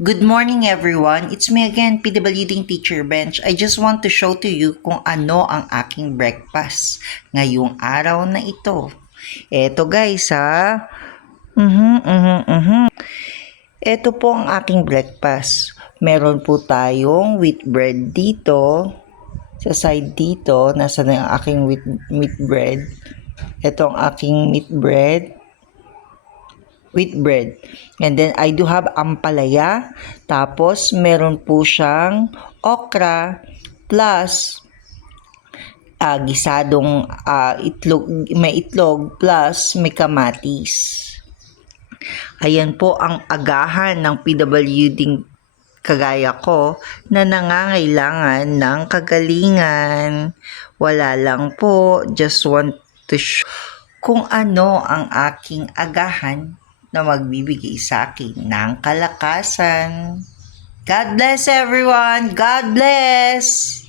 Good morning everyone. It's me again, PWD Teacher Bench. I just want to show to you kung ano ang aking breakfast ngayong araw na ito. Eto guys ha. Eto po ang aking breakfast. Meron po tayong wheat bread dito. Sa side dito, nasa na yung aking wheat bread. Ito ang aking wheat bread. And then, I do have ampalaya. Tapos, meron po siyang okra plus gisadong itlog, may itlog plus may kamatis. Ayan po ang agahan ng PWD kagaya ko na nangangailangan ng kagalingan. Wala lang po, just want to show kung ano ang aking agahan na magbibigay sa akin ng kalakasan. God bless everyone! God bless!